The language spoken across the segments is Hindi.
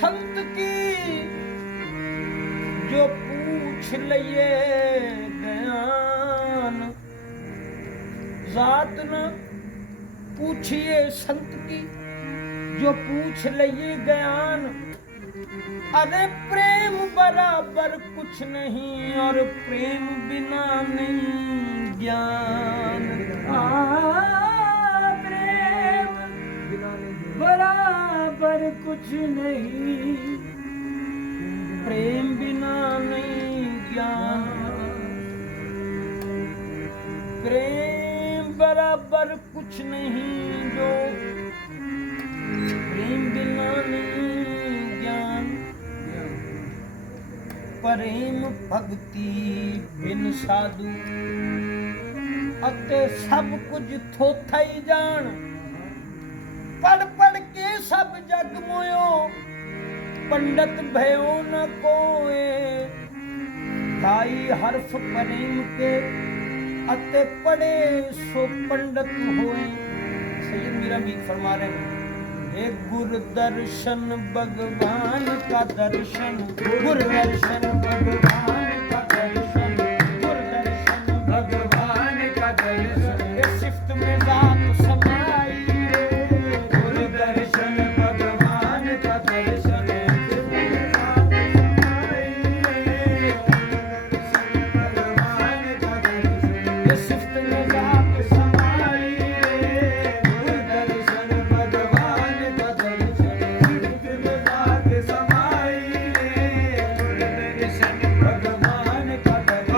संत की जो पूछ लइए ज्ञान, जात न पूछिए संत की जो पूछ लइए ज्ञान। अरे प्रेम बराबर कुछ नहीं और प्रेम बिना नहीं ज्ञान। प्रेम बराबर कुछ नहीं, प्रेम बिना नहीं ज्ञान। प्रेम बराबर कुछ नहीं जो प्रेम बिना नहीं ज्ञान। प्रेम भक्ति बिन साधु अते सब कुछ थोथा ही जान। पढ़ पढ़ के सब जग मोयो पंडित भयो न कोए। ढाई हर्फ प्रेम के अते पढ़े सो पंडित होए। सैयद मीरा भी फरमा रहे हैं, हे गुरु दर्शन भगवान का दर्शन, गुरु दर्शन भगवान का दर्शन, गुरु दर्शन भगवान का दर्शन। ये सिफ्त में जात समाई रे, गुरु दर्शन भगवान का दर्शन, सिफ्त में जात समाई रे, भगवान का दर्शन। ये सिफ्त में जात समाई रे, गुरु दर्शन भगवान का दर्शन, सिफ्त में जात समाई रे, गुरु दर्शन भगवान का दर्शन।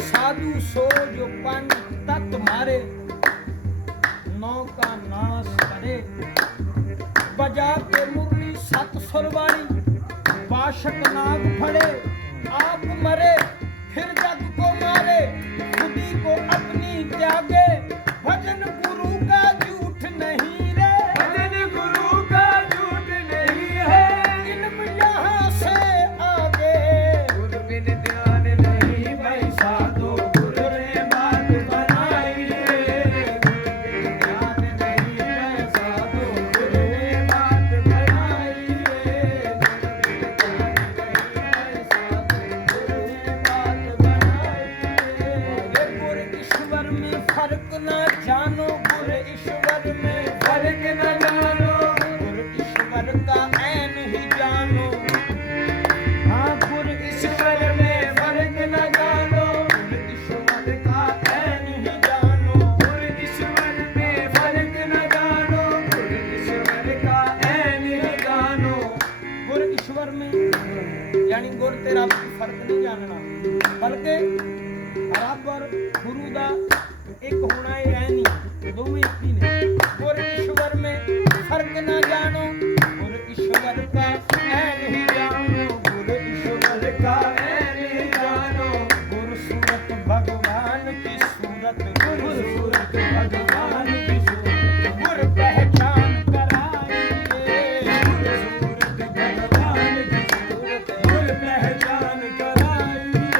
साधु सो जो पंच तत् मारे, नौ का नाश करे, बजाते आशक नाग फड़े आप मरे फिर जग को मारे खुदी को अपनी त्यागे भजन गुरु का झूठ नहीं रे भजन गुरु का झूठ नहीं है इल्म यहाँ से आगे गुरु बिन ध्यान नहीं भाई साधो गुरु ने बात बनाई रे गुरु बिन ध्यान नहीं भाई साधो गुरु ने बात बनाई रे गुर ईश्वर में फर्क न जानो गुर ईश्वर में फर्क न जानो गुर ईश्वर का ऐन ही जानो हाँ गुर ईश्वर में फर्क न जानो ईश्वर का ऐन ही जानो गुरु ईश्वर में फर्क न जानो गुरु ईश्वर का ऐन ही जानो गुर ईश्वर में यानी गुर ते रब दी फर्क नहीं जानना बल्कि रब और गुरु दा एक होना ही है नहीं दोवें एक ही ने गुर ईश्वर में फर्क ना जानो गुर ईश्वर का ऐन ही जानो गुर ईश्वर का ऐन ही जानो गुर सूरत भगवान की सूरत गुरु सूरत भगवान की सूरत गुर पहचान कराइए गुरु सूरत भगवान की सूरत गुरु पहचान कराइए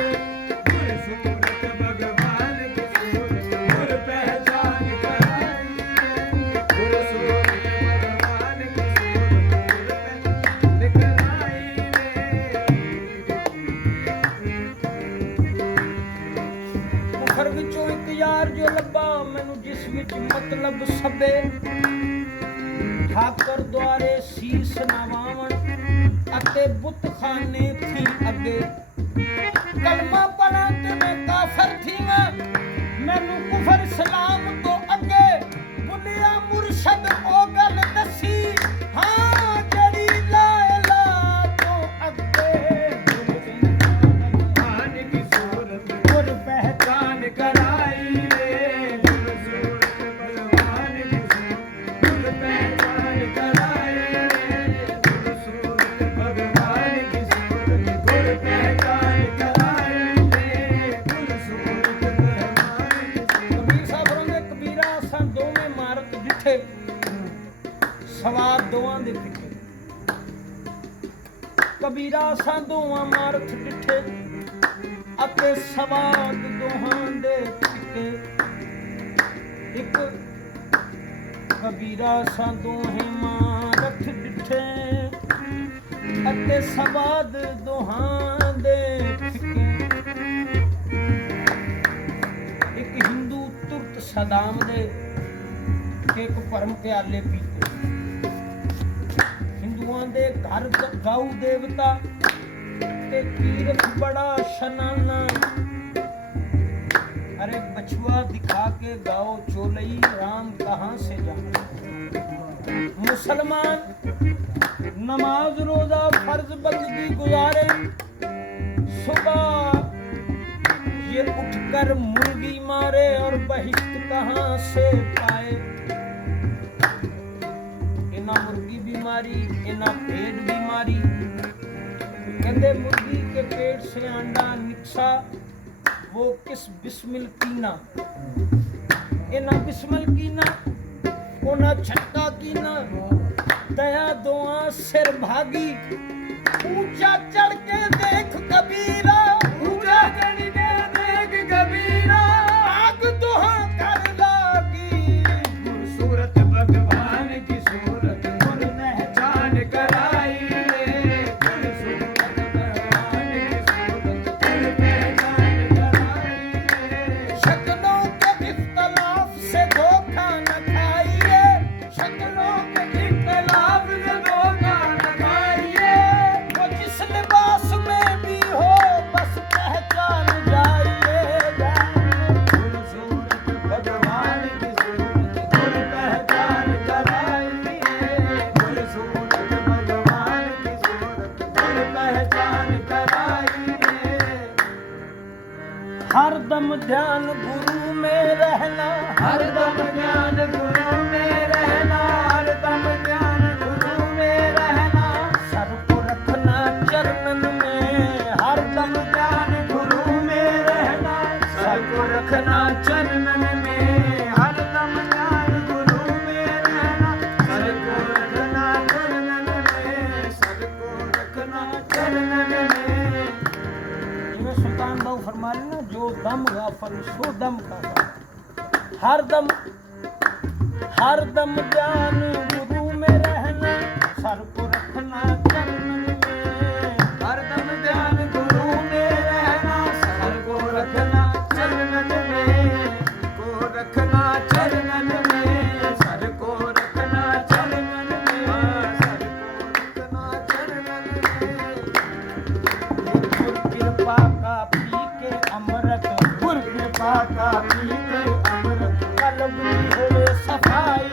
गुरु सूरत भगवान की सूरत गुरु पहचान कराइए गुरु सूरत भगवान की सूरत गुरु पहचान मुखर विचों एक यार जो लब्बा मैनू जिस विच मतलब सभे ਠਾਕਰ ਦੁਆਰੇ ਸੀਸ ਨਵਾਵਣ ਅਤੇ ਬੁੱਤਖਾਨੇ ਥੀ ਅੱਗੇ ਕਲਮਾ ਪੜਾਂ ਤੇ ਮੈਂ ਕਾਫਰ ਥੀਆਂ ਮੈਨੂੰ ਕੁਫਰ ਸਲਾਮ ਤੋਂ ਅੱਗੇ ਬੁੱਲਿਆ ਮੁਰਸ਼ਦ ਉਹ ਗੱਲ ਦੱਸੀ ਹਾਂ ਜਿਹੜੀ ਲਾ ਇਲਾ ਤੋਂ ਅੱਗੇ भगवान की सूरत ਗੁਰ ਪਹਿਚਾਨ कराई रे गुरु सूरत भगवान की सूरत गुरु पहचान कराई रे गुरु सूरत भगवान की सूरत गुरु पहचान कराई रे गुरु सूरत भगवान की सूरत ਕਬੀਰ ਸਾਹਿਬ ਰੋਂਦੇ ਕਬੀਰਾ ਅਸਾਂ ਦੋਵੇਂ ਮਾਰਤ ਜਿੱਥੇ ਸਵਾਦ ਦੋਵਾਂ ਦੇ ਫਿੱਕੇ ਕਬੀਰਾ ਅਸਾਂ ਦੋਵਾਂ ਮਾਰਤ ਡਿੱਠੇ ਅਤੇ ਸਵਾਦ ਦੋਹਾਂ ਦੇ ਫਿੱਕੇ ਇੱਕ ਕਬੀਰਾ ਅਸਾਂ ਦੋਹੇ ਮਾਰਤ ਡਿੱਠੇ ਅਤੇ ਸਵਾਦ ਦੋਹਾਂ ਦੇ ਫਿੱਕੇ ਇੱਕ ਹਿੰਦੂ ਤੁਰਤ ਸਦਾਮ ਦੇ ਇੱਕ ਪਰਮ ਪਿਆਲੇ ਪੀਤੇ ਹਿੰਦੂਆਂ ਦੇ ਘਰ ਗਾਉ ਦੇਵਤਾ ਤੇ ਕੀਰਤ ਬੜਾ ਸ਼ਨਾਨਾ अरे बछुआ दिखा के गाओ चोलई राम कहाँ से जाने मुसलमान नमाज रोजा फर्ज बंदगी गुजारे सुबह ये उठकर मुर्गी मारे और बहिश्त कहाँ से पाए इना मुर्गी बीमारी इना पेट बीमारी कहते मुर्गी के पेट से अंडा निकसा वो किस बिस्मिल कीना इना बिस्मिल कीना ओना छक्का कीना दया दुआ सिर भागी ऊंचा चढ़ के देख कबीरा ऊंचा चढ़ के देख कबीरा आग दुहा कर लागी गुरु सूरत भगवान की सूरत गुरु पहचान कराई रे गुरु सूरत भगवान की सूरत गुरु पहचान कराई रे शक्लों के इख्तलाफ से धोखा न खाइए शक्लों के इख्तलाफ से धोखा न खाइए वो जिस लिबास में भी हो बस पहचान जाइए गुरु सूरत भगवान की सूरत गुरु पहचान कराई रे गुरु सूरत भगवान की सूरत गुरु पहचान कराई रे हरदम ध्यान गुरु में रहना हरदम ज्ञान गुरु में रहना हरदम ज्ञान गुरु में रहना सर को रखना चरण गम गाफल सो दम का हर दम ध्यान गुरु में रहना सर को रखना चरणन में हरदम ध्यान गुरु में रहना सर को रखना चरणन में को रखना चरणन में सर को रखना चरणन में सर को रखना चरणन में गुर कृपा का पी के अमृत गुर कृपा का पी के अमृत कलब में होवे सफाई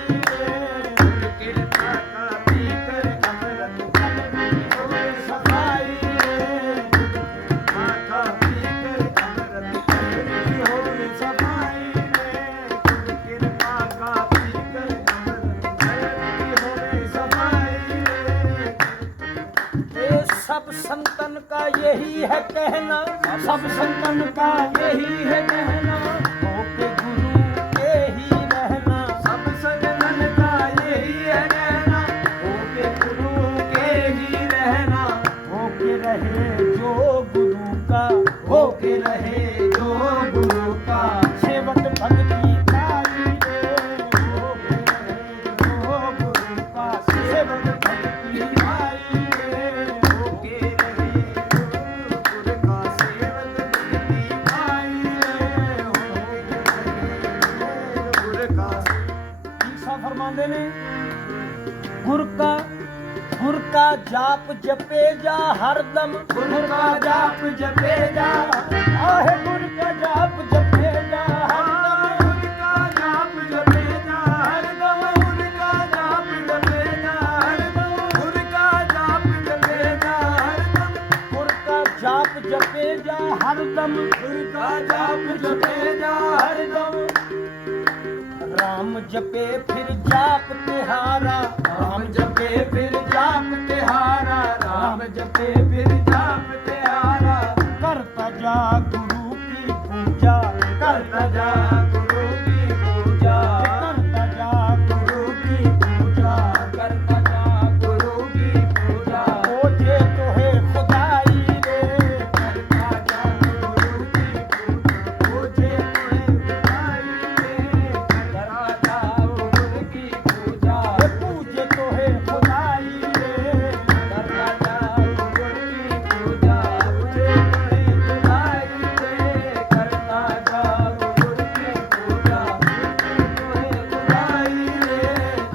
गुर कृपा का पी कर अमृत कलब में होवे सफाई माता पी कर अमृत कलब में होवे सफाई गुर कृपा का पी कर अमृत कलब में होवे सफाई ये सब संतन का यही है कहना सब संतन का यही है कहना हो के गुरु के ही रहना सब सज्जन का यही है कहना हो के गुरु के ही रहना हो के रहे जो गुरु का हो के रहे जो गुरु का सेवक भक्ति काई रे हो के रहे जो गुरु का सेवक भक्ति काई रे हो के रहे गुरु का सेवक भक्ति पाई रे हो के रहे गुरु का ईसा फरमाते ने गुर का जाप जपे जा हरदम गुरु का जाप जपे जा आहे गुर का जाप जपे जा हरदम गुरु का जाप जपे जा हरदम गुरु का जाप जपे जा हरदम गुरु का जाप जपे जा हरदम गुर का जाप जपे जा हरदम गुरु का जाप जपे जा हरदम राम जपे फिर जाप तिहारा राम जपे फिर जाप तिहारा राम जपे फिर जाप तिहारा करता जा गुरु की पूजा करता जा गुरु की पूजा करता जा गुरु की पूजा करता जा गुरु की पूजा ओझे तो है खुदाई रे करता जा गुरु की पूजा मुझे बुलाई रे करता जा गुरु की पूजा ये पूजे तो है खुदाई रे करता जा गुरु की पूजा मुझे बुलाई रे करता जा गुरु की पूजा मुझे बुलाई रे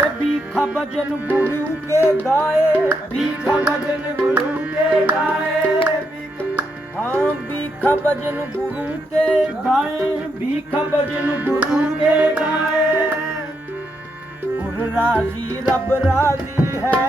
ते बीखा भजन गुरु के गाए भीखा भजन गुरु के गाए हाँ बीखा भजन गुरु के गाए भीखा भजन गुरु के गाए गुर राजी रब राजी है